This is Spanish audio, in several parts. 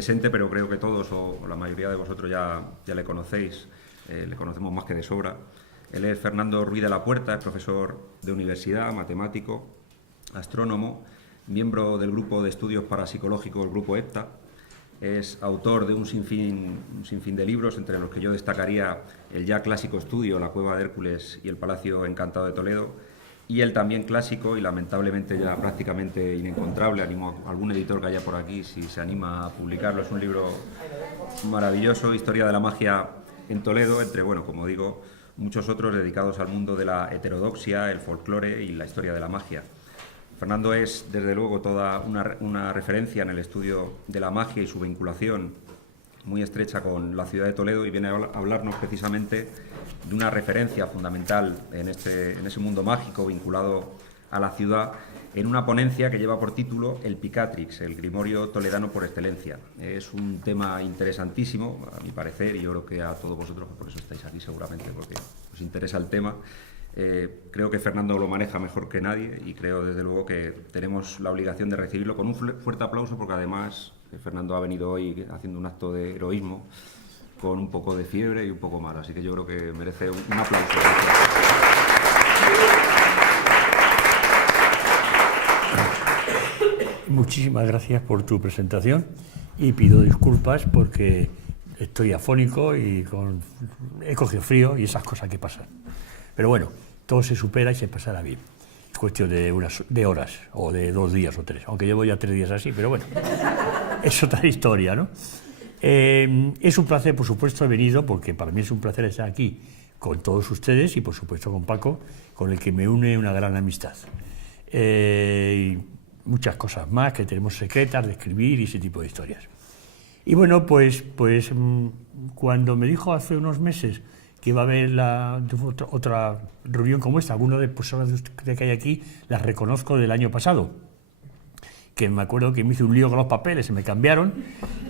presente, pero creo que todos o la mayoría de vosotros ya le conocéis, le conocemos más que de sobra. Él es Fernando Ruiz de la Puerta, es profesor de universidad, matemático, astrónomo, miembro del grupo de estudios parapsicológicos, el grupo EPTA. Es autor de un sinfín de libros, entre los que yo destacaría el ya clásico estudio La Cueva de Hércules y el Palacio Encantado de Toledo, y el también clásico y lamentablemente ya prácticamente inencontrable, animo a algún editor que haya por aquí si se anima a publicarlo, es un libro maravilloso, Historia de la Magia en Toledo, entre, bueno, como digo, muchos otros dedicados al mundo de la heterodoxia, el folclore y la historia de la magia. Fernando es, desde luego, toda una referencia en el estudio de la magia y su vinculación muy estrecha con la ciudad de Toledo, y viene a hablarnos precisamente de una referencia fundamental en ese mundo mágico vinculado a la ciudad, en una ponencia que lleva por título El Picatrix, el grimorio toledano por excelencia. Es un tema interesantísimo, a mi parecer, y yo creo que a todos vosotros, por eso estáis aquí seguramente, porque os interesa el tema. Creo que Fernando lo maneja mejor que nadie y creo desde luego que tenemos la obligación de recibirlo con un fuerte aplauso, porque además Fernando ha venido hoy haciendo un acto de heroísmo con un poco de fiebre y un poco más, así que yo creo que merece un aplauso. Muchísimas gracias por tu presentación y pido disculpas porque estoy afónico y he cogido frío y esas cosas que pasan. Pero bueno, todo se supera y se pasará bien. Es cuestión de horas, o de 2 días o 3, aunque llevo ya 3 días así, pero bueno, es otra historia, ¿no? Es un placer, por supuesto, he venido, porque para mí es un placer estar aquí con todos ustedes y, por supuesto, con Paco, con el que me une una gran amistad. Y muchas cosas más que tenemos secretas de escribir y ese tipo de historias. Y bueno, pues cuando me dijo hace unos meses que iba a haber otra reunión como esta, algunas de las personas que hay aquí las reconozco del año pasado, que me acuerdo que me hice un lío con los papeles, se me cambiaron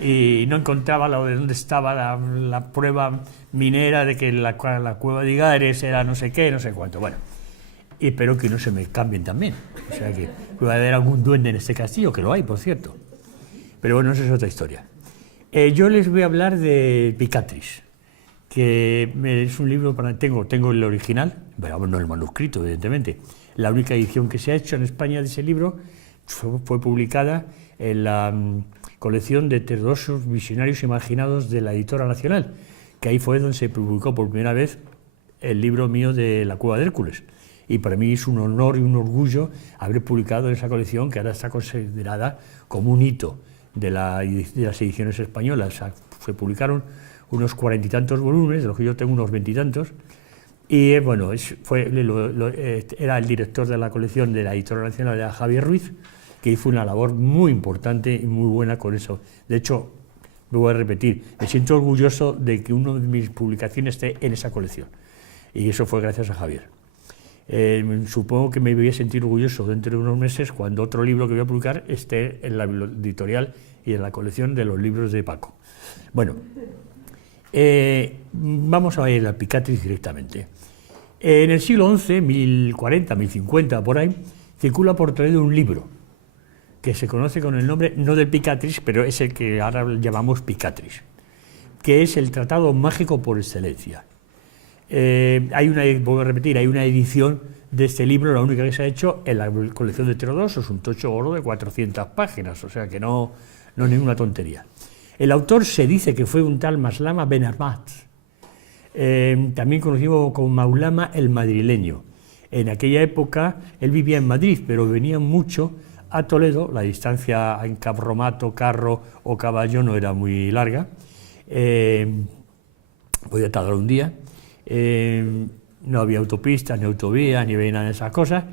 y no encontraba de dónde estaba la prueba minera de que la cueva de Igares era no sé qué, no sé cuánto. Bueno, y espero que no se me cambien también, o sea que puede haber algún duende en este castillo, que lo hay, por cierto. Pero bueno, esa es otra historia. Yo les voy a hablar de Picatrix, que es un libro, tengo el original, pero no el manuscrito, evidentemente. La única edición que se ha hecho en España de ese libro fue publicada en la colección de heterodoxos visionarios imaginados de la Editora Nacional, que ahí fue donde se publicó por primera vez el libro mío de La Cueva de Hércules. Y para mí es un honor y un orgullo haber publicado en esa colección, que ahora está considerada como un hito de las ediciones españolas. Se publicaron unos 40 y tantos volúmenes, de los que yo tengo unos 20 y tantos, y bueno, era el director de la colección de la Editora Nacional, era Javier Ruiz, que hizo una labor muy importante y muy buena con eso. De hecho, lo voy a repetir, me siento orgulloso de que una de mis publicaciones esté en esa colección, y eso fue gracias a Javier. Supongo que me voy a sentir orgulloso dentro de unos meses cuando otro libro que voy a publicar esté en la editorial y en la colección de los libros de Paco. Bueno, vamos a ir a Picatrix directamente. En el siglo XI, 1040, 1050, por ahí, circula por Toledo un libro que se conoce con el nombre, no del Picatrix, pero es el que ahora llamamos Picatrix, que es el tratado mágico por excelencia. Voy a repetir, hay una edición de este libro, la única que se ha hecho en la colección de Heterodoxos, un tocho gordo de 400 páginas, o sea que no es ninguna tontería. El autor se dice que fue un tal Maslama Ben Ahmad, también conocido como Maulama el madrileño. En aquella época él vivía en Madrid, pero venía mucho a Toledo, la distancia en cabromato, carro o caballo no era muy larga, podía tardar un día. No había autopistas, ni autovías, ni había nada de esas cosas,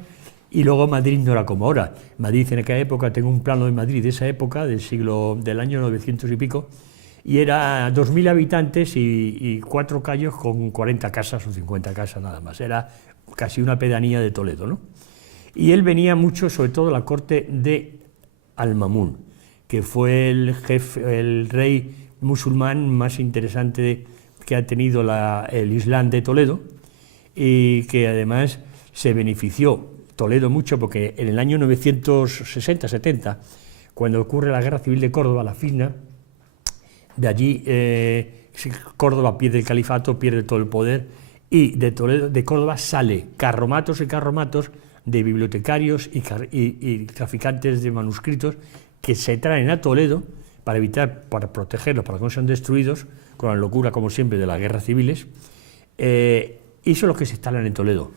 y luego Madrid no era como ahora. Madrid en aquella época, tengo un plano de Madrid de esa época, del año 900 y pico, y era 2.000 habitantes y 4 calles con 40 casas o 50 casas nada más, era casi una pedanía de Toledo, ¿no? Y él venía mucho, sobre todo, a la corte de Al-Mamun, que fue el rey musulmán más interesante que ha tenido el Islam de Toledo, y que además se benefició Toledo mucho porque en el año 960-70, cuando ocurre la Guerra Civil de Córdoba, la FISNA, De allí Córdoba pierde el califato, pierde todo el poder, y de Toledo, de Córdoba, sale carromatos y carromatos de bibliotecarios y traficantes de manuscritos que se traen a Toledo para protegerlos, para que no sean destruidos, con la locura, como siempre, de las guerras civiles, y son los que se instalan en Toledo.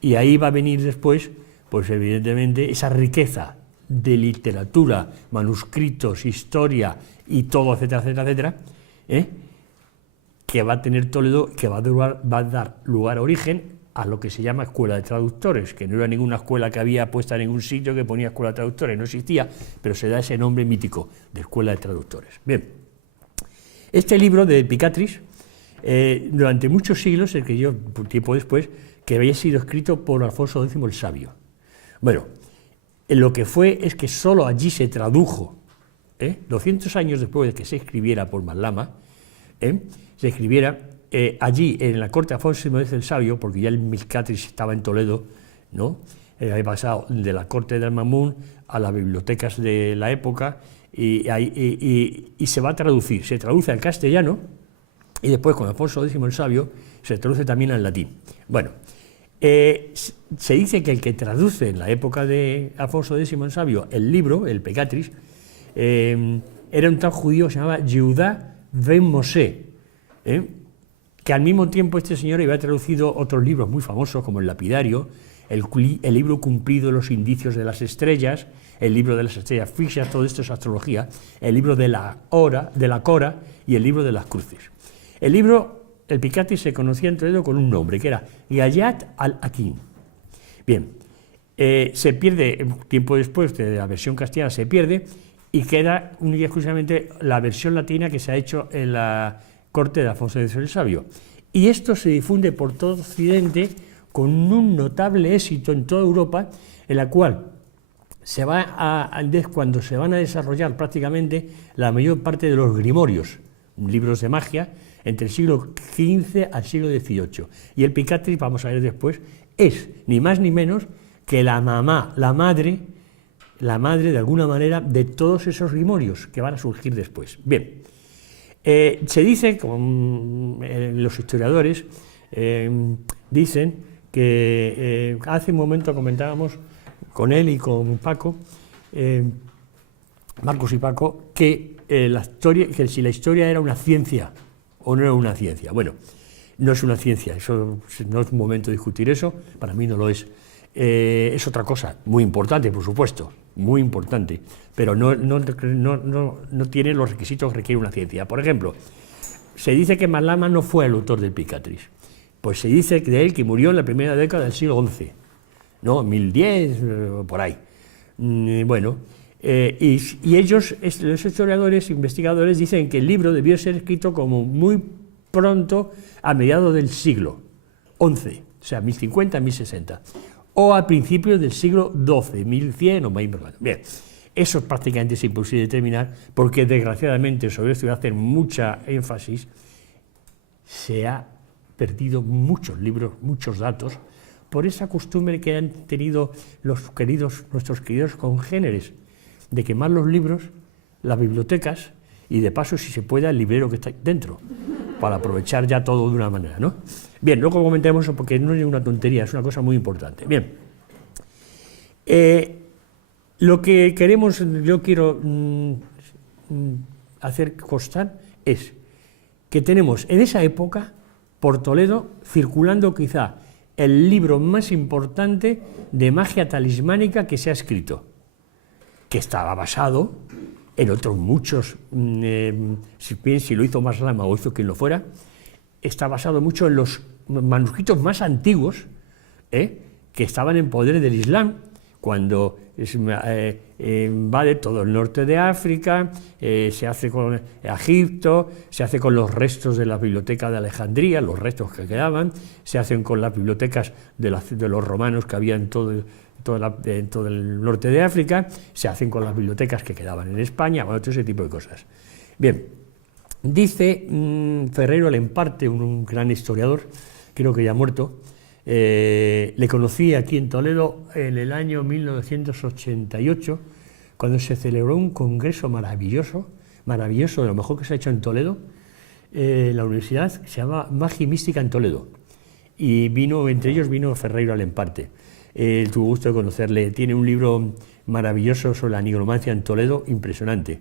Y ahí va a venir después, pues evidentemente, esa riqueza de literatura, manuscritos, historia y todo, etcétera, etcétera, etcétera, que va a tener Toledo, que va a dar lugar, origen a lo que se llama Escuela de Traductores, que no era ninguna escuela que había puesta en ningún sitio que ponía Escuela de Traductores, no existía, pero se da ese nombre mítico de Escuela de Traductores. Bien, este libro de Picatris, durante muchos siglos, el que yo, tiempo después, que había sido escrito por Alfonso X el Sabio. Bueno, lo que fue es que solo allí se tradujo, 200 años después de que se escribiera por Maslama, se escribiera allí en la corte de Alfonso X el Sabio, porque ya el Picatris estaba en Toledo, ¿no? Había pasado de la corte del Mamun a las bibliotecas de la época, y se va a traducir, se traduce al castellano, y después con Alfonso X el Sabio se traduce también al latín. Bueno, se dice que el que traduce en la época de Alfonso X el Sabio el libro, el Picatris, era un tal judío que se llamaba Yehuda ben Mosé, que al mismo tiempo este señor había traducido otros libros muy famosos, como el Lapidario, el libro Cumplido de los Indicios de las Estrellas, el libro de las estrellas fijas, todo esto es astrología, el libro de la Cora y el libro de las Cruces. El libro, el Picatris, se conocía en Toledo con un nombre, que era Gayat al-Hakim. Bien, se pierde, tiempo después de la versión castellana se pierde, y queda única y exclusivamente la versión latina que se ha hecho en la corte de Alfonso X el Sabio. Y esto se difunde por todo Occidente con un notable éxito en toda Europa, en la cual cuando se van a desarrollar prácticamente la mayor parte de los grimorios, libros de magia, entre el siglo XV al siglo XVIII. Y el Picatris, vamos a ver después, es ni más ni menos que la madre de alguna manera de todos esos grimorios que van a surgir después. Bien, se dice, los historiadores dicen que hace un momento comentábamos con él y con Paco, Marcos y Paco, que si la historia era una ciencia o no era una ciencia. Bueno, no es una ciencia, eso no es un momento de discutir eso, para mí no lo es. Es otra cosa, muy importante, por supuesto, muy importante, pero no tiene los requisitos que requiere una ciencia. Por ejemplo, se dice que Maslama no fue el autor del Picatris, pues se dice de él que murió en la primera década del siglo XI, ¿no? 1010, por ahí. Bueno, y ellos, los historiadores, investigadores, dicen que el libro debió ser escrito como muy pronto, a mediados del siglo XI, o sea, 1050, 1060. O a principios del siglo XII, 1100 o 1100. Bien, eso prácticamente es imposible determinar, porque desgraciadamente, sobre esto voy a hacer mucha énfasis, se ha perdido muchos libros, muchos datos, por esa costumbre que han tenido nuestros queridos congéneres, de quemar los libros, las bibliotecas, y de paso, si se puede, el librero que está dentro, para aprovechar ya todo de una manera, ¿no? Bien, luego comentaremos eso porque no es una tontería, es una cosa muy importante. Bien, lo que queremos, yo quiero hacer constar es que tenemos en esa época, por Toledo, circulando quizá el libro más importante de magia talismánica que se ha escrito, que estaba basado en otros muchos, si lo hizo Maslama o hizo quien lo fuera, está basado mucho en los manuscritos más antiguos que estaban en poder del Islam, cuando invade todo el norte de África, se hace con Egipto, se hace con los restos de la biblioteca de Alejandría, los restos que quedaban, se hacen con las bibliotecas de los romanos que había en todo el norte de África, se hacen con las bibliotecas que quedaban en España, bueno, todo ese tipo de cosas. Bien, dice Ferrero Lemparte, un gran historiador, creo que ya muerto, le conocí aquí en Toledo en el año 1988, cuando se celebró un congreso maravilloso maravilloso, de lo mejor que se ha hecho en Toledo, la universidad se llama Magia y Mística en Toledo, y entre ellos vino Ferreiro Alemparte. Tuve gusto de conocerle, tiene un libro maravilloso sobre la nigromancia en Toledo, impresionante.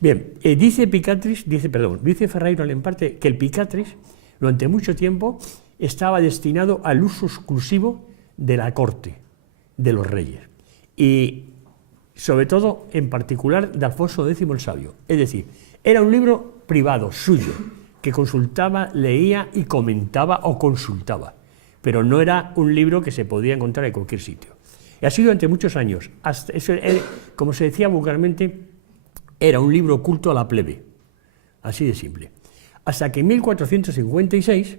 Bien, dice Ferreiro Alemparte que el Picatris, durante mucho tiempo, estaba destinado al uso exclusivo de la corte, de los reyes, y sobre todo, en particular, de Alfonso X el Sabio. Es decir, era un libro privado, suyo, que consultaba, leía y comentaba o consultaba, pero no era un libro que se podía encontrar en cualquier sitio. Y ha sido durante muchos años, como se decía vulgarmente, era un libro oculto a la plebe, así de simple. Hasta que en 1456,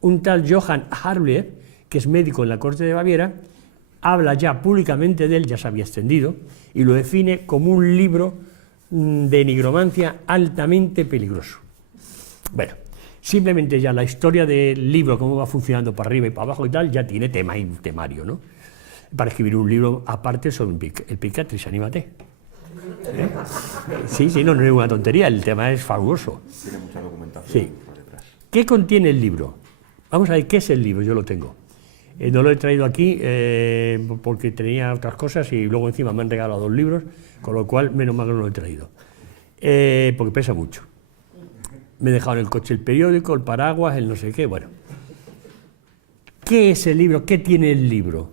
un tal Johann Harblier, que es médico en la corte de Baviera, habla ya públicamente de él, ya se había extendido, y lo define como un libro de nigromancia altamente peligroso. Bueno, simplemente ya la historia del libro, cómo va funcionando para arriba y para abajo y tal, ya tiene tema y temario, ¿no? Para escribir un libro aparte sobre el Picatris, anímate. Sí, no es una tontería, el tema es fabuloso. Tiene mucha documentación. Sí. ¿Qué contiene el libro? Vamos a ver qué es el libro, yo lo tengo. No lo he traído aquí porque tenía otras cosas y luego encima me han regalado 2 libros, con lo cual menos mal que no lo he traído, porque pesa mucho. Me he dejado en el coche el periódico, el paraguas, el no sé qué, bueno. ¿Qué es el libro? ¿Qué tiene el libro?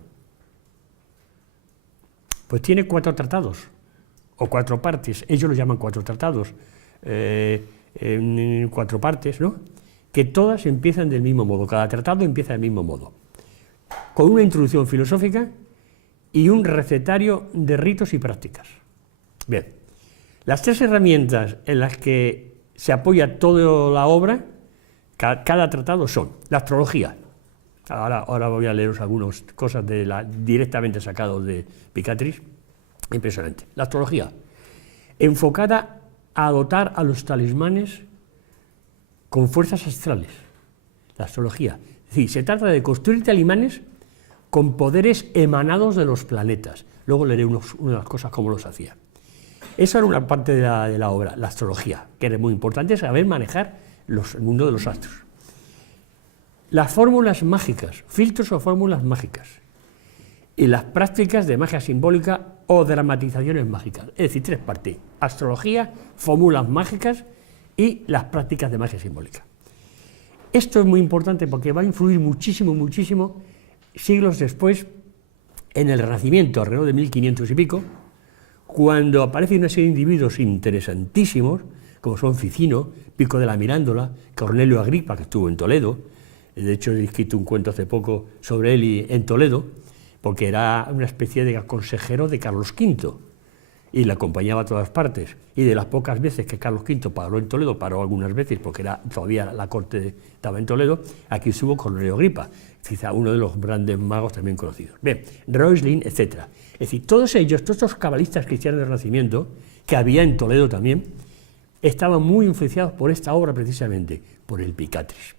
Pues tiene 4 tratados, o 4 partes, ellos lo llaman 4 tratados, en 4 partes, ¿no? Que todas empiezan del mismo modo, cada tratado empieza del mismo modo, con una introducción filosófica y un recetario de ritos y prácticas. Bien, las 3 herramientas en las que se apoya toda la obra, cada tratado son la astrología. Ahora voy a leeros algunas cosas directamente sacados de Picatris, impresionante. La astrología, enfocada a dotar a los talismanes con fuerzas astrales. La astrología, es decir, se trata de construir talismanes con poderes emanados de los planetas. Luego leeré unas cosas como los hacía. Esa era una parte de la obra, la astrología, que era muy importante saber manejar el mundo de los astros. Las fórmulas mágicas, filtros o fórmulas mágicas, y las prácticas de magia simbólica o dramatizaciones mágicas. Es decir, 3 partes, astrología, fórmulas mágicas y las prácticas de magia simbólica. Esto es muy importante porque va a influir muchísimo, muchísimo, siglos después, en el Renacimiento, alrededor de 1500 y pico, cuando aparecen una serie de individuos interesantísimos, como son Ficino, Pico de la Mirándola, Cornelio Agripa, que estuvo en Toledo. De hecho, he escrito un cuento hace poco sobre él en Toledo, porque era una especie de consejero de Carlos V, y le acompañaba a todas partes. Y de las pocas veces que Carlos V paró en Toledo, paró algunas veces, porque todavía la corte estaba en Toledo, aquí estuvo Cornelio Agripa, quizá uno de los grandes magos también conocidos. Bien, Reuchlin, etc. Es decir, todos estos cabalistas cristianos del Renacimiento, que había en Toledo también, estaban muy influenciados por esta obra precisamente, por el Picatris.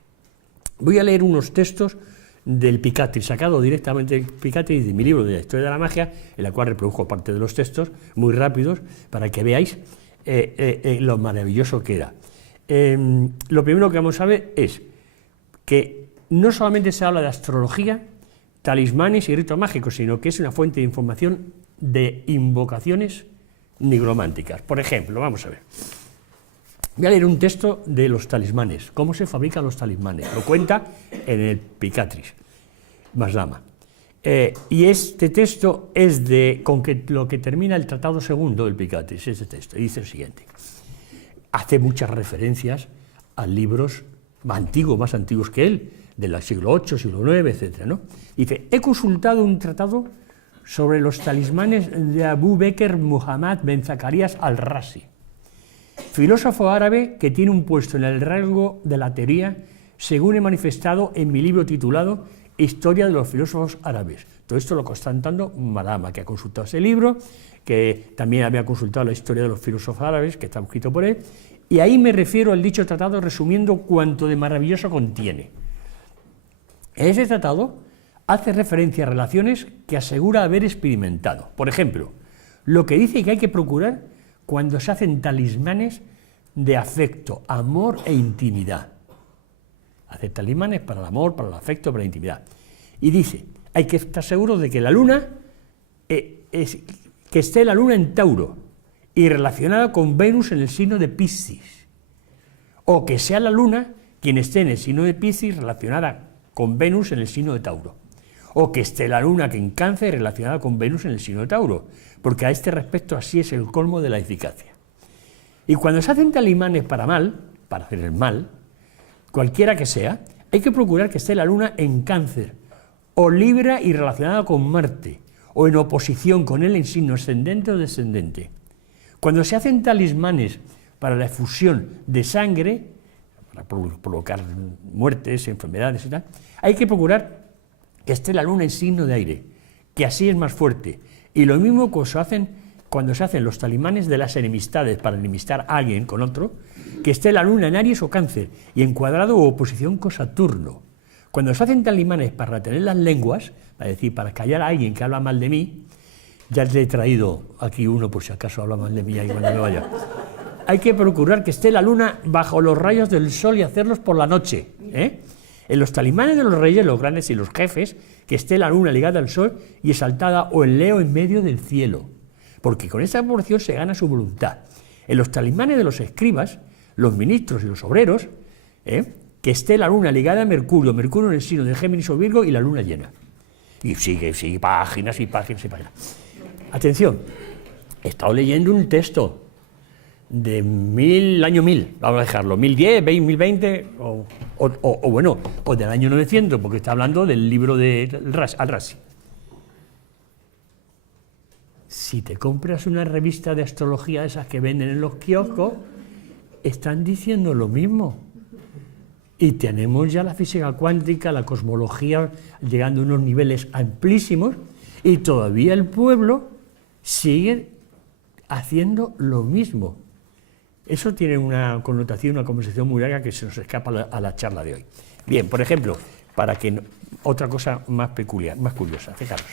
Voy a leer unos textos del Picatris, sacado directamente del Picatris de mi libro de la historia de la magia, en la cual reprodujo parte de los textos, muy rápidos, para que veáis lo maravilloso que era. Lo primero que vamos a ver es que no solamente se habla de astrología, talismanes y ritos mágicos, sino que es una fuente de información de invocaciones nigrománticas. Por ejemplo, vamos a ver. Voy a leer un texto de los talismanes, cómo se fabrican los talismanes. Lo cuenta en el Picatris, Masdama. Y este texto es con lo que termina el tratado segundo del Picatris, ese texto, y dice el siguiente. Hace muchas referencias a libros más antiguos que él, del siglo VIII, siglo IX, etc., ¿no? Dice, he consultado un tratado sobre los talismanes de Abu Bekr Muhammad ben Zacarías al-Razi, filósofo árabe que tiene un puesto en el rango de la teoría, según he manifestado en mi libro titulado Historia de los filósofos árabes. Todo esto lo está contando Madama, que ha consultado ese libro, que también había consultado la historia de los filósofos árabes, que está escrito por él, y ahí me refiero al dicho tratado resumiendo cuanto de maravilloso contiene. Ese tratado hace referencia a relaciones que asegura haber experimentado. Por ejemplo, lo que dice que hay que procurar cuando se hacen talismanes de afecto, amor e intimidad. Hace talismanes para el amor, para el afecto, para la intimidad. Y dice, hay que estar seguro de que la luna, que esté la luna en Tauro y relacionada con Venus en el signo de Piscis, o que sea la luna quien esté en el signo de Piscis relacionada con Venus en el signo de Tauro, o que esté la luna que en Cáncer relacionada con Venus en el signo de Tauro, porque a este respecto así es el colmo de la eficacia. Y cuando se hacen talismanes para mal, para hacer el mal, cualquiera que sea, hay que procurar que esté la luna en Cáncer, o Libra y relacionada con Marte, o en oposición con él en signo ascendente o descendente. Cuando se hacen talismanes para la efusión de sangre, para provocar muertes, enfermedades y tal, hay que procurar que esté la luna en signo de aire, que así es más fuerte. Y lo mismo cuando se hacen los talismanes de las enemistades, para enemistar a alguien con otro, que esté la luna en Aries o Cáncer, y en cuadrado o oposición con Saturno. Cuando se hacen talismanes para retener las lenguas, es decir, para callar a alguien que habla mal de mí, ya te he traído aquí uno por si acaso habla mal de mí ahí cuando me vaya. Hay que procurar que esté la luna bajo los rayos del sol y hacerlos por la noche. En los talismanes de los reyes, los grandes y los jefes, que esté la luna ligada al sol y exaltada o el Leo en medio del cielo, porque con esa proporción se gana su voluntad. En los talismanes de los escribas, los ministros y los obreros, que esté la luna ligada a Mercurio, Mercurio en el signo de Géminis o Virgo y la luna llena. Y sigue, páginas y páginas y páginas. Atención, he estado leyendo un texto de año 1000, vamos a dejarlo, 1010, 1020, o del año 900, porque está hablando del libro de Al-Razi. Si te compras una revista de astrología de esas que venden en los kioscos, están diciendo lo mismo. Y tenemos ya la física cuántica, la cosmología, llegando a unos niveles amplísimos, y todavía el pueblo sigue haciendo lo mismo. Eso tiene una connotación, una conversación muy larga que se nos escapa a la charla de hoy. Bien, por ejemplo, otra cosa más peculiar, más curiosa, fijaros.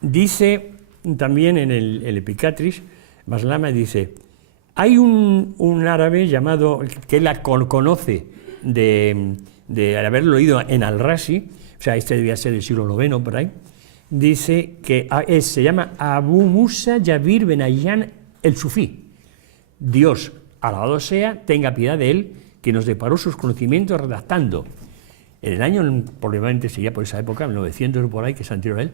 Dice también en el Epicatris, Maslama dice, hay un árabe llamado, que él conoce de haberlo oído en Al-Razi, o sea, este debía ser del siglo IX por ahí, dice que se llama Abu Musa Jabir Ben Ayyan el Sufí. Dios, alabado sea, tenga piedad de él, que nos deparó sus conocimientos redactando, en el año, probablemente sería por esa época, 1900 por ahí, que es anterior a él,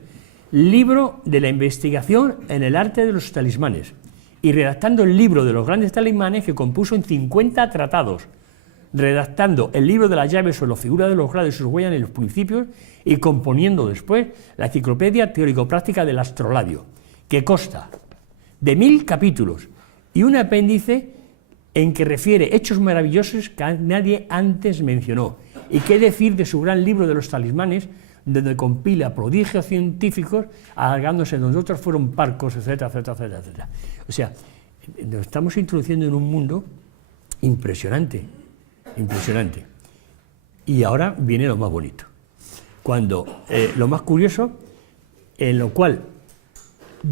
libro de la investigación en el arte de los talismanes, y redactando el libro de los grandes talismanes que compuso en 50 tratados, redactando el libro de las llaves sobre la figura de los grados y sus huellas en los principios, y componiendo después la enciclopedia teórico-práctica del astrolabio, que consta de 1000 capítulos y un apéndice en que refiere hechos maravillosos que nadie antes mencionó. Y qué decir de su gran libro de los talismanes, donde compila prodigios científicos, alargándose donde otros fueron parcos, etcétera, etcétera, etcétera, etcétera. O sea, nos estamos introduciendo en un mundo impresionante, impresionante. Y ahora viene lo más bonito. Cuando lo más curioso, en lo cual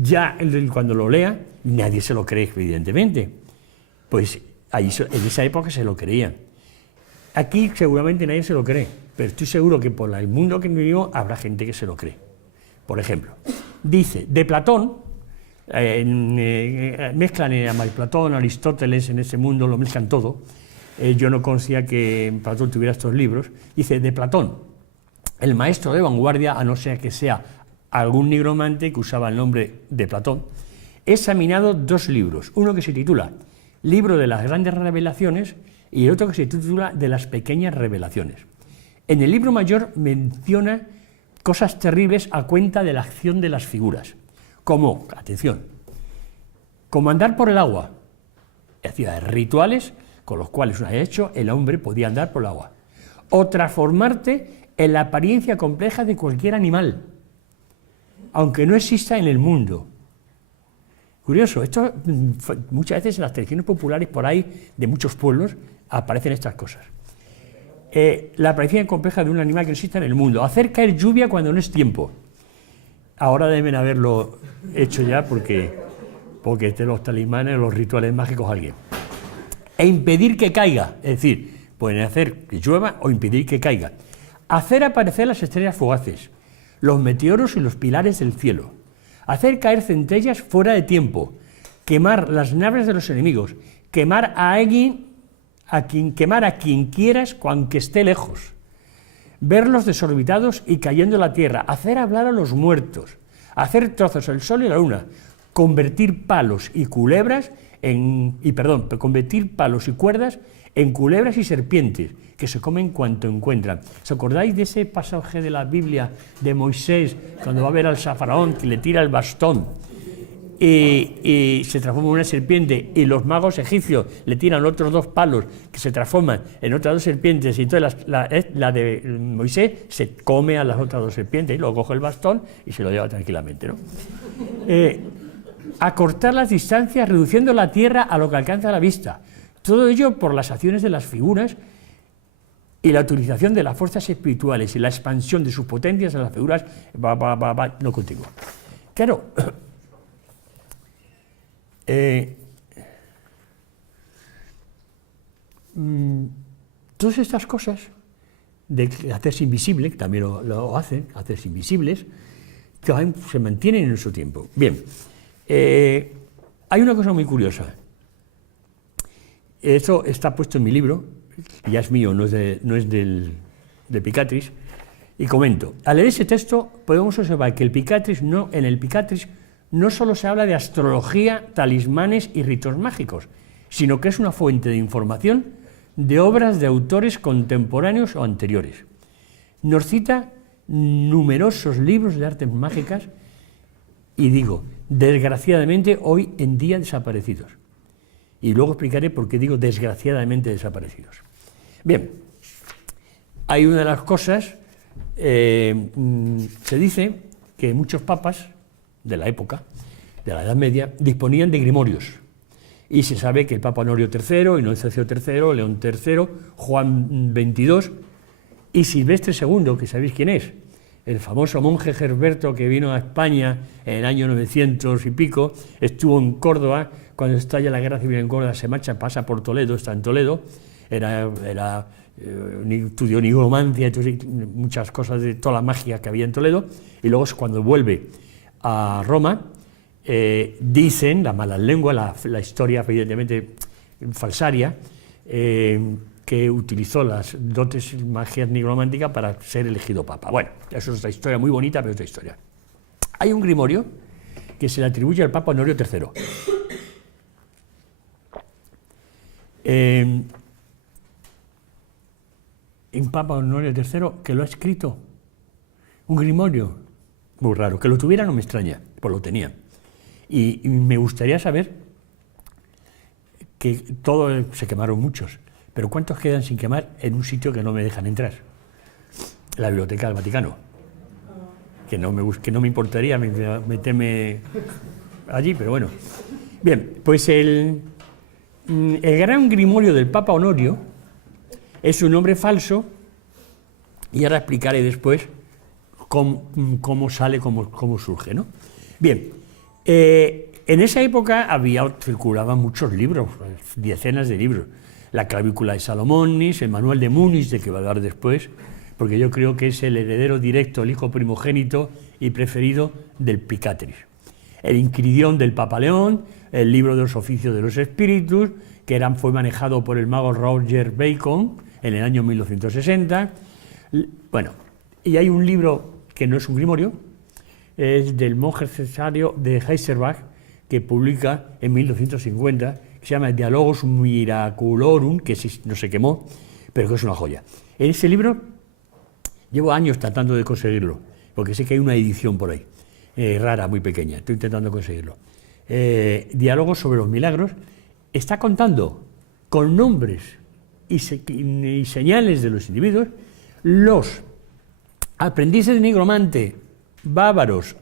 ya cuando lo lea, nadie se lo cree, evidentemente. Pues ahí, en esa época se lo creían. Aquí seguramente nadie se lo cree, pero estoy seguro que por el mundo que vivimos habrá gente que se lo cree. Por ejemplo, dice, de Platón, mezclan a Platón, Aristóteles, en ese mundo lo mezclan todo. Yo no conocía que Platón tuviera estos libros. Dice, de Platón, el maestro de vanguardia, a no ser que sea algún nigromante que usaba el nombre de Platón, he examinado 2 libros, uno que se titula Libro de las grandes revelaciones y el otro que se titula De las pequeñas revelaciones. En el libro mayor menciona cosas terribles a cuenta de la acción de las figuras, como, atención, como andar por el agua, hacía rituales con los cuales una vez hecho el hombre podía andar por el agua, o transformarte en la apariencia compleja de cualquier animal, aunque no exista en el mundo. Curioso, esto muchas veces en las tradiciones populares por ahí de muchos pueblos aparecen estas cosas. La aparición compleja de un animal que no exista en el mundo, hacer caer lluvia cuando no es tiempo. Ahora deben haberlo hecho ya porque porque de los talismanes, los rituales mágicos a alguien. E impedir que caiga, es decir, pueden hacer que llueva o impedir que caiga. Hacer aparecer las estrellas fugaces, los meteoros y los pilares del cielo. Hacer caer centellas fuera de tiempo. Quemar las naves de los enemigos. Quemar a quien quieras, aunque esté lejos. Verlos desorbitados y cayendo en la tierra. Hacer hablar a los muertos. Hacer trozos el sol y la luna. Convertir palos y cuerdas en cuerdas en culebras y serpientes, que se comen cuanto encuentran. ¿Os acordáis de ese pasaje de la Biblia de Moisés, cuando va a ver al faraón, que le tira el bastón y se transforma en una serpiente, y los magos egipcios le tiran otros 2 palos que se transforman en otras 2 serpientes, y entonces la de Moisés se come a las otras 2 serpientes, y luego coge el bastón y se lo lleva tranquilamente, ¿no? Acortar las distancias, reduciendo la tierra a lo que alcanza la vista. Todo ello por las acciones de las figuras y la utilización de las fuerzas espirituales y la expansión de sus potencias en las figuras, no contigo. Claro, todas estas cosas de hacerse invisible, que también lo hacen, hacerse invisibles, que se mantienen en su tiempo. Bien, hay una cosa muy curiosa. Eso está puesto en mi libro, que ya es mío, no es de Picatris, y comento. Al leer ese texto podemos observar que en el Picatris no solo se habla de astrología, talismanes y ritos mágicos, sino que es una fuente de información de obras de autores contemporáneos o anteriores. Nos cita numerosos libros de artes mágicas y digo, desgraciadamente hoy en día desaparecidos. Y luego explicaré por qué digo desgraciadamente desaparecidos. Bien, hay una de las cosas, se dice que muchos papas de la época, de la Edad Media, disponían de grimorios. Y se sabe que el Papa Honorio III, Inocencio III, León III, Juan XXII y Silvestre II, que sabéis quién es, el famoso monje Gerberto que vino a España en el año 900 y pico, estuvo en Córdoba. Cuando estalla la guerra civil en Córdoba, se marcha, pasa por Toledo, está en Toledo, estudió nigromancia, muchas cosas de toda la magia que había en Toledo, y luego cuando vuelve a Roma, dicen, la mala lengua, la historia evidentemente falsaria, que utilizó las dotes magias nigrománticas para ser elegido papa. Bueno, eso es otra historia muy bonita, pero es otra historia. Hay un grimorio que se le atribuye al Papa Honorio III. Un Papa Honorio III que lo ha escrito, un grimorio muy raro, que lo tuviera no me extraña, pues lo tenía. Y me gustaría saber que todos se quemaron muchos, pero ¿cuántos quedan sin quemar en un sitio que no me dejan entrar? La Biblioteca del Vaticano, que no me importaría meterme allí, pero bueno. Bien, pues el gran grimorio del Papa Honorio es un nombre falso, y ahora explicaré después cómo sale, cómo surge, ¿no? Bien, en esa época circulaban muchos libros, decenas de libros. La clavícula de Salomonis, el manual de Múnich, de que va a hablar después, porque yo creo que es el heredero directo, el hijo primogénito y preferido del Picatris. El Inquiridión del Papa León, el libro de los oficios de los espíritus, que fue manejado por el mago Roger Bacon en el año 1960. Bueno, y hay un libro que no es un grimorio, es del monje cesario de Heisterbach, que publica en 1950, que se llama Dialogus Miraculorum, que no se quemó, pero que es una joya. En ese libro llevo años tratando de conseguirlo, porque sé que hay una edición por ahí, rara, muy pequeña, estoy intentando conseguirlo. Diálogos sobre los milagros, está contando con nombres y señales de los individuos, los aprendices de nigromante bávaros,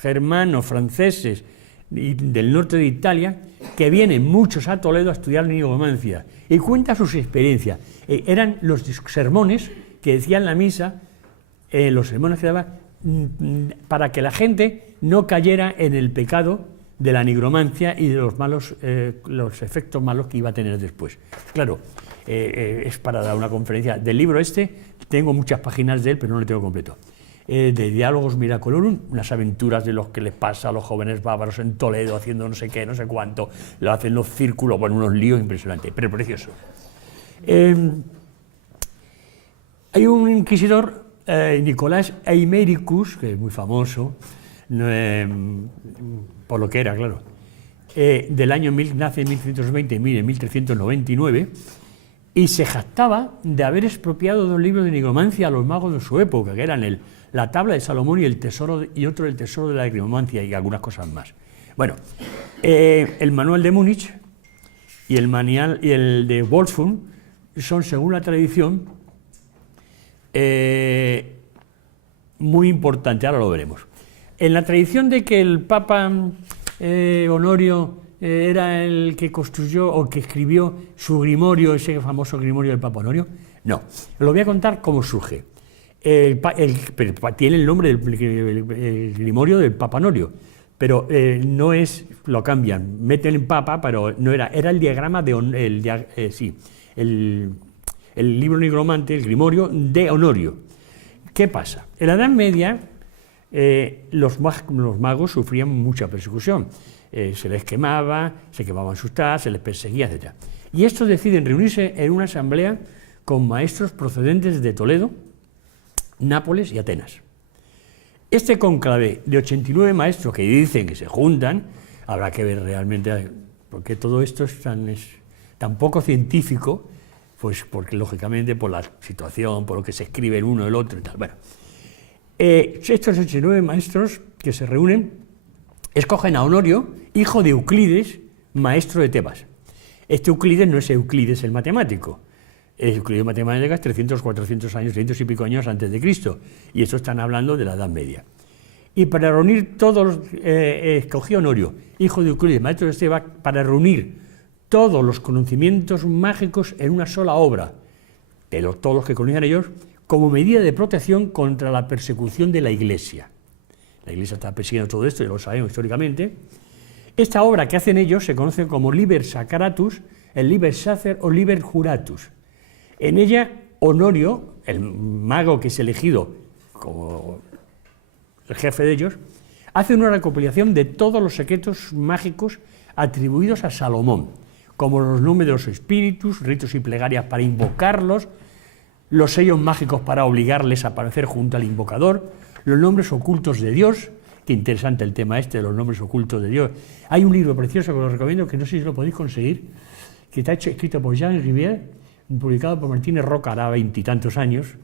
germanos, franceses y del norte de Italia, que vienen muchos a Toledo a estudiar nigromancia, y cuenta sus experiencias. Eran los sermones que decían la misa, los sermones que daba, para que la gente no cayera en el pecado de la nigromancia y de los efectos malos que iba a tener después. Claro, es para dar una conferencia. Del libro tengo muchas páginas de él, pero no lo tengo completo. De Diálogos Miracolorum, unas aventuras de lo que les pasa a los jóvenes bárbaros en Toledo, haciendo no sé qué, no sé cuánto, lo hacen los círculos, bueno, unos líos impresionantes, pero precioso. Hay un inquisidor, Nicolás Eimericus, que es muy famoso, por lo que era, claro, del año nace en 1120 y muere en 1399, y se jactaba de haber expropiado 2 libros de nigromancia a los magos de su época, que eran la Tabla de Salomón y el tesoro de la nigromancia y algunas cosas más. Bueno, el Manual de Múnich y el de Wolfsburg son, según la tradición, muy importantes, ahora lo veremos. En la tradición de que el Papa Honorio era el que construyó o que escribió su grimorio, ese famoso grimorio del Papa Honorio, no, lo voy a contar cómo surge. Tiene el nombre del grimorio del Papa Honorio, pero no es, lo cambian, meten en Papa, pero no era el diagrama el libro nigromante, el grimorio de Honorio. ¿Qué pasa? En la Edad Media los magos sufrían mucha persecución, se les quemaba, se quemaban sus tas, se les perseguía, etc. Y estos deciden reunirse en una asamblea con maestros procedentes de Toledo, Nápoles y Atenas. Este cónclave de 89 maestros que dicen que se juntan, habrá que ver realmente, porque todo esto es tan poco científico, pues porque lógicamente por la situación, por lo que se escribe el uno el otro y tal. Bueno, estos 89 maestros que se reúnen escogen a Honorio, hijo de Euclides, maestro de Tebas. Este Euclides no es Euclides el matemático. Euclides Matemáticas 300, 400 años, 300 y pico años antes de Cristo, y esto están hablando de la Edad Media. Y para reunir todos, escogió Honorio, hijo de Euclides, maestro de Tebas, para reunir todos los conocimientos mágicos en una sola obra, pero todos los que conocían ellos, como medida de protección contra la persecución de la Iglesia. La Iglesia está persiguiendo todo esto, ya lo sabemos históricamente. Esta obra que hacen ellos se conoce como Liber Sacratus, el Liber Sacer o Liber Juratus. En ella, Honorio, el mago que es elegido como el jefe de ellos, hace una recopilación de todos los secretos mágicos atribuidos a Salomón, como los nombres de los espíritus, ritos y plegarias para invocarlos, los sellos mágicos para obligarles a aparecer junto al invocador, los nombres ocultos de Dios. Qué interesante el tema de los nombres ocultos de Dios. Hay un libro precioso que os recomiendo, que no sé si lo podéis conseguir, que está escrito por Jean Rivière, publicado por Martínez Roca hará 20 y tantos años,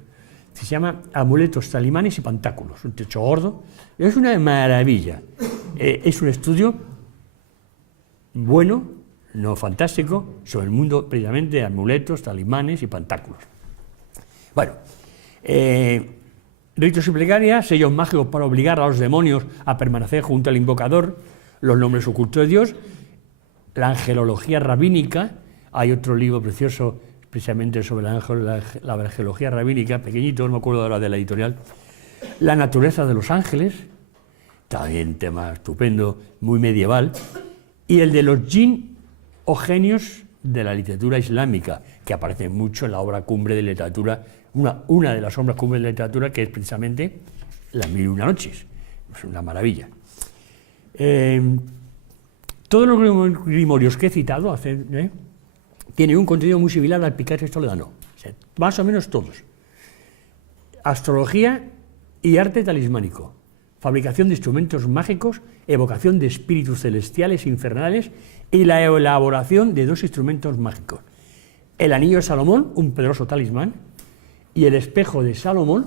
se llama Amuletos, Talismanes y Pantáculos, un techo gordo, es una maravilla. Es un estudio bueno, no fantástico, sobre el mundo precisamente de amuletos, talismanes y pantáculos. Bueno, ritos y plegarias, sellos mágicos para obligar a los demonios a permanecer junto al invocador, los nombres ocultos de Dios, la angelología rabínica, hay otro libro precioso precisamente sobre la angelología rabínica, pequeñito, no me acuerdo ahora de la editorial, la naturaleza de los ángeles, también tema estupendo, muy medieval, y el de los jinn o genios de la literatura islámica, que aparece mucho en la obra cumbre de literatura, una de las obras cumbres de literatura, que es precisamente Las Mil y una Noches, es una maravilla. Todos los grimorios que he citado tienen un contenido muy similar al Picasso toledano, o sea, más o menos todos. Astrología y arte talismánico, fabricación de instrumentos mágicos, evocación de espíritus celestiales e infernales y la elaboración de 2 instrumentos mágicos. El anillo de Salomón, un poderoso talismán, y el espejo de Salomón,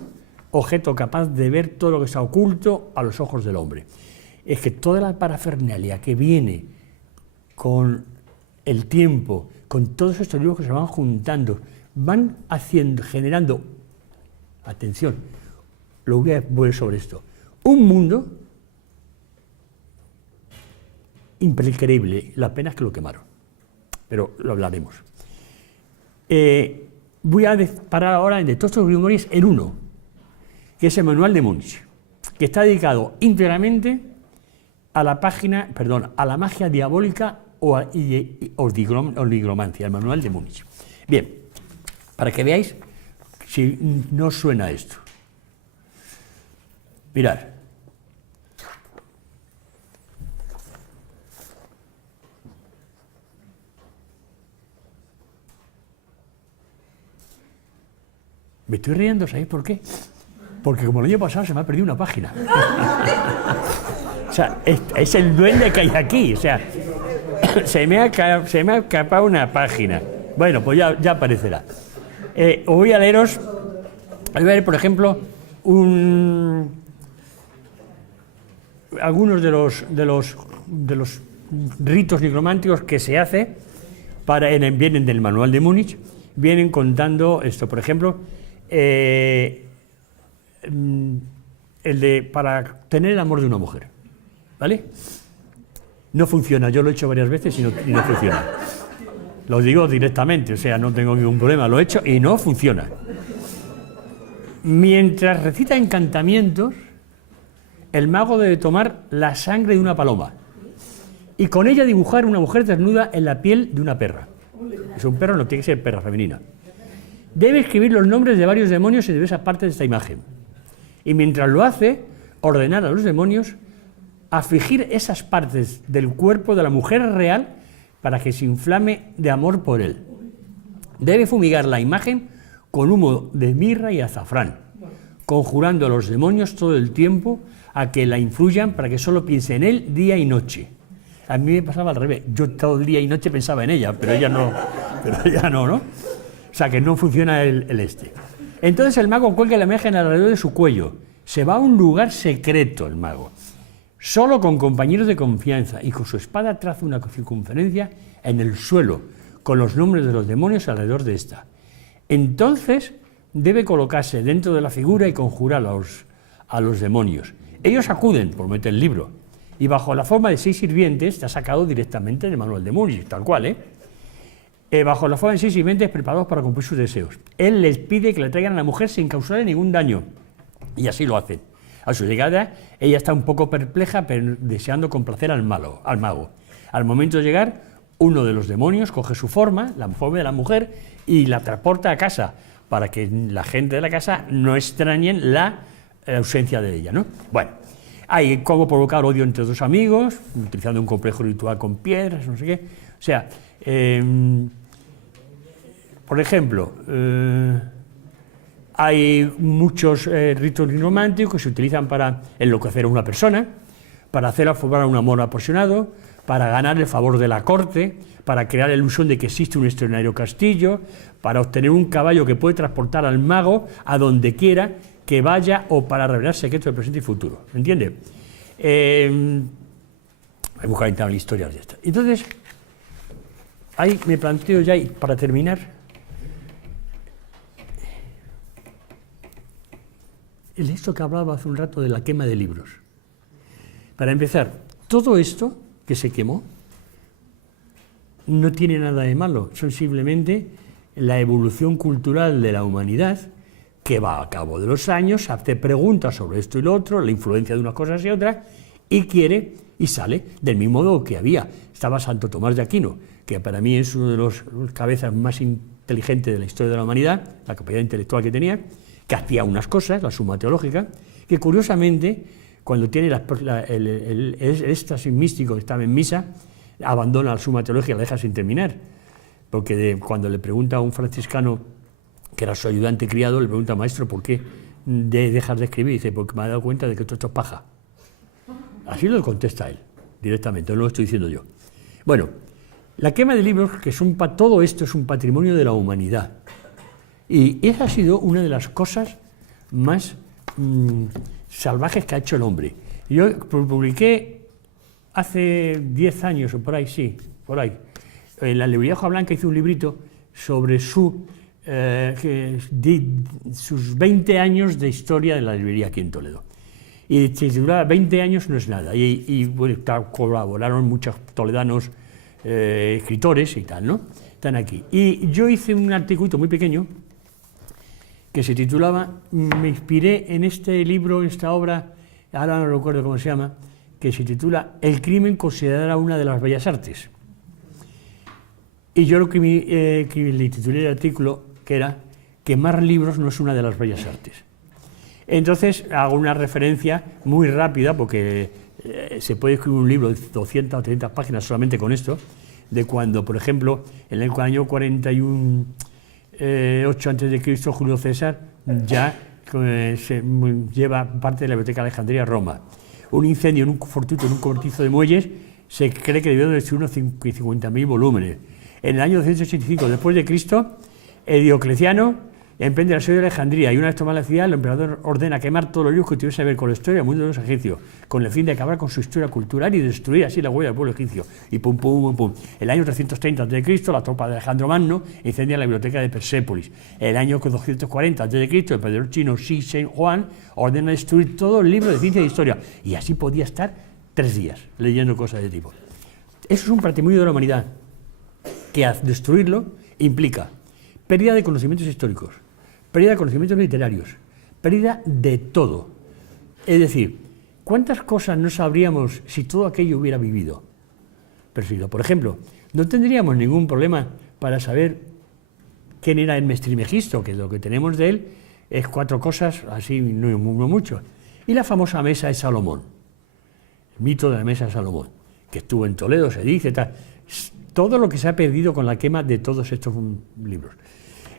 objeto capaz de ver todo lo que está oculto a los ojos del hombre. Es que toda la parafernalia que viene con el tiempo, con todos estos libros que se van juntando, van generando, atención, lo voy a poner sobre esto, un mundo increíble, la pena es que lo quemaron, pero lo hablaremos. Voy a parar ahora de todos estos grimorios en uno, que es el Manual de Múnich, que está dedicado íntegramente a la página, perdón, a la magia diabólica o nigromancia, el manual de Múnich. Bien, para que veáis si no suena esto. Mirad. Me estoy riendo, ¿sabéis por qué? Porque como el año pasado se me ha perdido una página. O sea, es el duende que hay aquí. O sea, se me ha escapado una página. Bueno, pues ya aparecerá. Os voy a leeros, a ver, por ejemplo, algunos de los ritos nigrománticos que se hace vienen del manual de Múnich, vienen contando esto, por ejemplo, para tener el amor de una mujer, ¿vale? No funciona, yo lo he hecho varias veces y no funciona. Lo digo directamente, o sea, no tengo ningún problema, lo he hecho y no funciona. Mientras recita encantamientos, el mago debe tomar la sangre de una paloma y con ella dibujar una mujer desnuda en la piel de una perra. Es un perro, no tiene que ser perra femenina. Debe escribir los nombres de varios demonios en diversas partes de esta imagen. Y mientras lo hace, ordenar a los demonios afligir esas partes del cuerpo de la mujer real para que se inflame de amor por él. Debe fumigar la imagen con humo de mirra y azafrán, conjurando a los demonios todo el tiempo a que la influyan para que solo piense en él día y noche. A mí me pasaba al revés, yo todo el día y noche pensaba en ella, pero ella no, ¿no? O sea, que no funciona el este. Entonces el mago cuelga la imagen alrededor de su cuello. Se va a un lugar secreto el mago, solo con compañeros de confianza, y con su espada traza una circunferencia en el suelo, con los nombres de los demonios alrededor de esta. Entonces debe colocarse dentro de la figura y conjurar a los demonios. Ellos acuden, promete el libro, y bajo la forma de 6 sirvientes, está sacado directamente del manual de Múnich, tal cual, bajo la forma de 6 sirvientes preparados para cumplir sus deseos. Él les pide que le traigan a la mujer sin causarle ningún daño, y así lo hacen. A su llegada, ella está un poco perpleja, pero deseando complacer al mago. Al momento de llegar, uno de los demonios coge su forma, la forma de la mujer, y la transporta a casa, para que la gente de la casa no extrañen la ausencia de ella, ¿no? Bueno, hay cómo provocar odio entre dos amigos, utilizando un complejo ritual con piedras, no sé qué. O sea, por ejemplo, hay muchos ritos nigrománticos que se utilizan para enloquecer a una persona, para hacerla formar un amor apasionado, para ganar el favor de la corte, para crear la ilusión de que existe un extraordinario castillo, para obtener un caballo que puede transportar al mago a donde quiera que vaya, o para revelar secretos del presente y futuro. ¿Entiende? Hay buscar en historias de estas. Entonces, ahí me planteo ya, y para terminar, esto que hablaba hace un rato de la quema de libros. Para empezar, todo esto que se quemó no tiene nada de malo, son simplemente la evolución cultural de la humanidad, que va a cabo de los años, hace preguntas sobre esto y lo otro, la influencia de unas cosas y otras, y quiere y sale del mismo modo que estaba Santo Tomás de Aquino, que para mí es uno de los cabezas más inteligentes de la historia de la humanidad, la capacidad intelectual que tenía, que hacía unas cosas, la suma teológica, que curiosamente, cuando tiene el éxtasis místico que estaba en misa, abandona la suma teológica y la deja sin terminar, porque cuando le pregunta a un franciscano, que era su ayudante criado, le pregunta: maestro, ¿por qué dejas de escribir? Y dice: porque me he dado cuenta de que todo esto es paja. Así lo contesta él, directamente, no lo estoy diciendo yo. Bueno, la quema de libros, que todo esto es un patrimonio de la humanidad. Y esa ha sido una de las cosas más salvajes que ha hecho el hombre. Yo publiqué hace 10 años, o por ahí, sí, por ahí, en la librería Hoja Blanca hice un librito sobre sus 20 años de historia de la librería aquí en Toledo. Y se titulaba 20 años no es nada. Y bueno, colaboraron muchos toledanos escritores y tal, ¿no? Están aquí. Y yo hice un articulito muy pequeño que se titulaba, me inspiré en este libro, en esta obra, ahora no recuerdo cómo se llama, que se titula El crimen considerada una de las bellas artes. Y yo lo que le titulé el artículo, que era Quemar libros no es una de las bellas artes. Entonces hago una referencia muy rápida, porque se puede escribir un libro de 200 o 300 páginas solamente con esto, de cuando, por ejemplo, en el año 41, 8 a.C., Julio César ya se lleva parte de la Biblioteca de Alejandría a Roma. Un incendio en un fortuito, en un cortizo de muelles, se cree que debió de destruir unos 50.000 volúmenes. En el año 285 después de Cristo, Diocleciano emprende el asedio de Alejandría y una vez tomada la ciudad, el emperador ordena quemar todos los libros que tuviesen que ver con la historia del mundo de los egipcios, con el fin de acabar con su historia cultural y destruir así la huella del pueblo egipcio. Y pum, pum, pum, pum. El año 330 a.C., la tropa de Alejandro Magno incendia la biblioteca de Persépolis. El año 240 a.C., el emperador chino Xi Shenghuang ordena destruir todo el libro de ciencia y historia. Y así podía estar 3 días leyendo cosas de tipo. Eso es un patrimonio de la humanidad, que destruirlo implica pérdida de conocimientos históricos, pérdida de conocimientos literarios, pérdida de todo. Es decir, ¿cuántas cosas no sabríamos si todo aquello hubiera vivido? Por ejemplo, no tendríamos ningún problema para saber quién era Hermes Trismegisto, que lo que tenemos de él es 4 cosas, así no mucho. Y la famosa mesa de Salomón, el mito de la mesa de Salomón, que estuvo en Toledo, se dice, tal. Todo lo que se ha perdido con la quema de todos estos libros.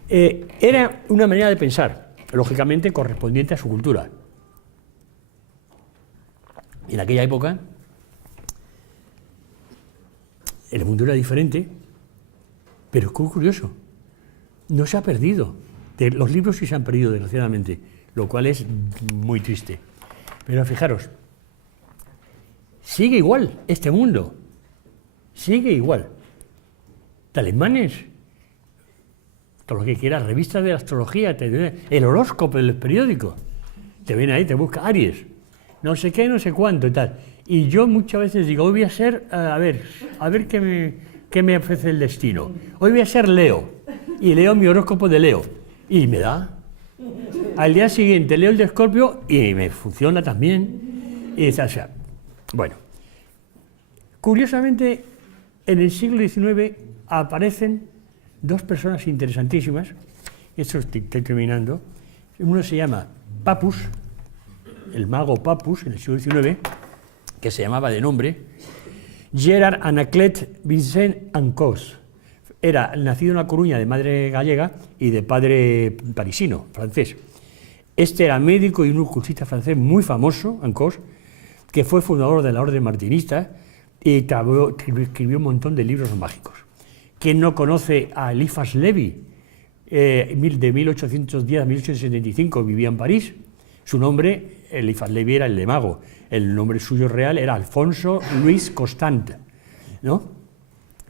Era una manera de pensar, lógicamente correspondiente a su cultura. En aquella época, el mundo era diferente, pero es curioso, no se ha perdido. Los libros sí se han perdido, desgraciadamente, lo cual es muy triste. Pero fijaros, sigue igual este mundo, sigue igual. Talismanes, todo lo que quieras, revistas de astrología, el horóscopo del periódico, te viene ahí, te busca Aries, no sé qué, no sé cuánto y tal. Y yo muchas veces digo, hoy voy a ser, a ver qué me ofrece el destino. Hoy voy a ser Leo, y leo mi horóscopo de Leo, y me da. Al día siguiente leo el de Escorpio, y me funciona también. Y, o sea, bueno, curiosamente, en el siglo XIX aparecen 2 personas interesantísimas, esto estoy terminando. Uno se llama Papus, el mago Papus, en el siglo XIX, que se llamaba de nombre Gerard Anaclet Vincent Ancos. Era nacido en La Coruña, de madre gallega y de padre parisino, francés. Este era médico y un ocultista francés muy famoso, Ancos, que fue fundador de la Orden Martinista y escribió un montón de libros mágicos. ¿Quién no conoce a Eliphas Levi? De 1810 a 1875 vivía en París. Su nombre, Eliphas Levi, era el de mago. El nombre suyo real era Alfonso Luis Constant, ¿no?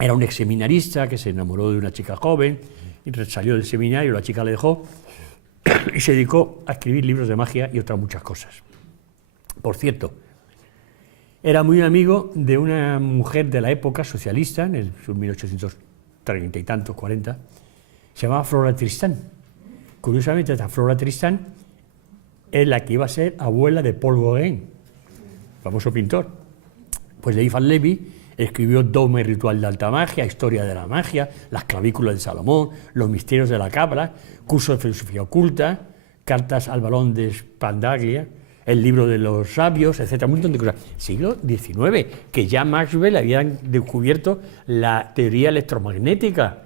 Era un exseminarista que se enamoró de una chica joven y salió del seminario, la chica le dejó y se dedicó a escribir libros de magia y otras muchas cosas. Por cierto, era muy amigo de una mujer de la época socialista, en el 1830 y tantos, 40, se llamaba Flora Tristan. Curiosamente, esta Flora Tristan es la que iba a ser abuela de Paul Gauguin, famoso pintor. Pues Eliphas Levi escribió Dogma y Ritual de Alta Magia, Historia de la Magia, Las Clavículas de Salomón, Los Misterios de la Cabra, Curso de Filosofía Oculta, Cartas al Balón de Spandaglia, El Libro de los Sabios, etcétera, un montón de cosas. Siglo XIX, que ya Maxwell había descubierto la teoría electromagnética,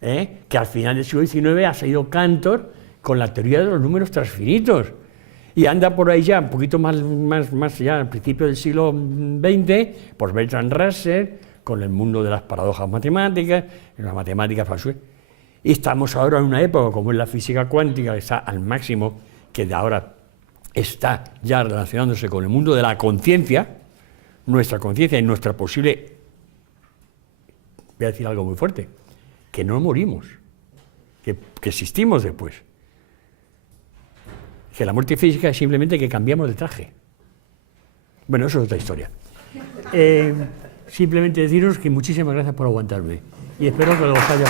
que al final del siglo XIX ha salido Cantor con la teoría de los números transfinitos. Y anda por ahí ya, un poquito más ya, al principio del siglo XX, por Bertrand Russell, con el mundo de las paradojas matemáticas, las matemáticas falsas. Y estamos ahora en una época como es la física cuántica, que está al máximo, que de ahora está ya relacionándose con el mundo de la conciencia, nuestra conciencia y nuestra posible, voy a decir algo muy fuerte, que no morimos, que existimos después. Que la muerte física es simplemente que cambiamos de traje. Bueno, eso es otra historia. Simplemente deciros que muchísimas gracias por aguantarme y espero que os haya...